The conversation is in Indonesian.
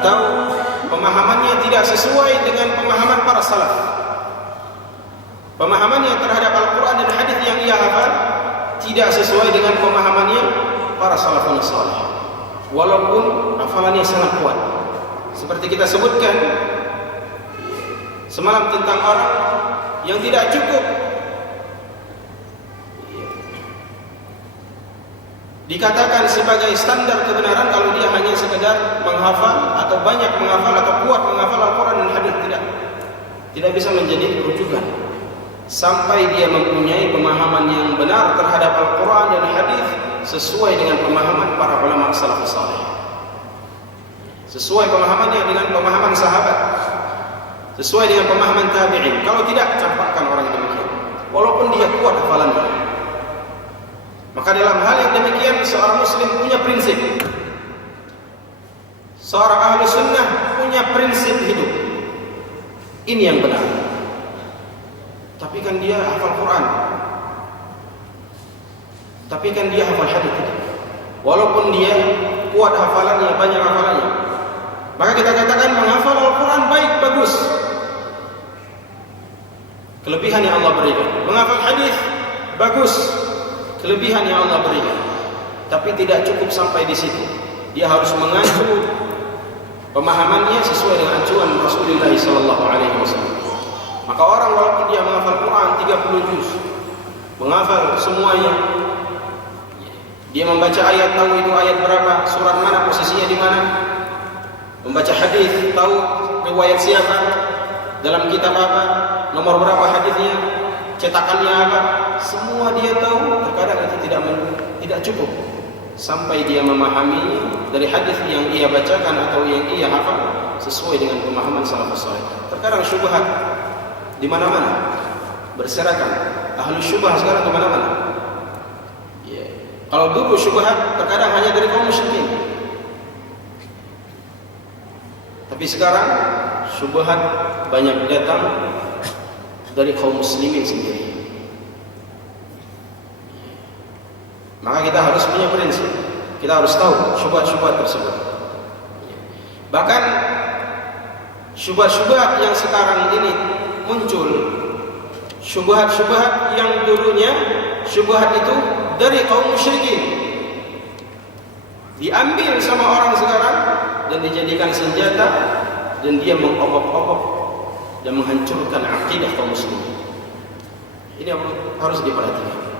atau pemahamannya tidak sesuai dengan pemahaman para salaf. Pemahamannya terhadap Al-Quran dan hadis yang ia hafal tidak sesuai dengan pemahamannya para salafun salih, walaupun hafalannya sangat kuat. Seperti kita sebutkan semalam tentang orang yang tidak cukup dikatakan sebagai standar kebenaran kalau dia hanya sekedar menghafal atau banyak menghafal atau kuat menghafal Al-Quran dan hadis. Tidak bisa menjadi rujukan sampai dia mempunyai pemahaman yang benar terhadap Al-Quran dan hadis sesuai dengan pemahaman para ulama salafus salih, sesuai pemahamannya dengan pemahaman sahabat, sesuai dengan pemahaman tabi'in. Kalau tidak, campakkan orang yang demikian walaupun dia kuat hafalannya. Maka dalam hal yang demikian seorang muslim punya prinsip, seorang ahlu sunnah punya prinsip hidup. Ini yang benar. Tapi kan dia hafal Quran, tapi kan dia hafal hadis, walaupun dia kuat hafalannya, banyak hafalannya. Maka kita katakan menghafal Al-Quran baik, bagus, kelebihan yang Allah berikan. Menghafal hadis bagus, kelebihan yang Allah berikan. Tapi tidak cukup sampai di situ. Dia harus mengacu pemahamannya sesuai dengan acuan Rasulullah SAW. Maka orang walaupun dia menghafal Quran 30 juz, menghafal semuanya, dia membaca ayat tahu itu ayat berapa, surat mana, posisinya di mana, membaca hadis tahu riwayat siapa, dalam kitab apa, nomor berapa hadisnya, cetakannya apa, semua dia tahu. Terkadang itu tidak cukup sampai dia memahami dari hadis yang ia bacakan atau yang ia hafal sesuai dengan pemahaman salafus saleh. Terkadang syubhat di mana-mana berserakan. Ahli syubhat sekarang di mana-mana. Kalau dulu syubhat terkadang hanya dari kaum musyrikin, tapi sekarang syubhat banyak datang dari kaum muslimin sendiri. Maka kita harus punya prinsip, kita harus tahu syubhat-syubhat tersebut. Bahkan syubhat-syubhat yang sekarang ini muncul, syubhat-syubhat yang dulunya syubhat itu dari kaum musyrikin, diambil sama orang sekarang dan dijadikan senjata, dan dia mengobok-obok dan menghancurkan akidah kaum muslimin. Ini harus diperhatikan.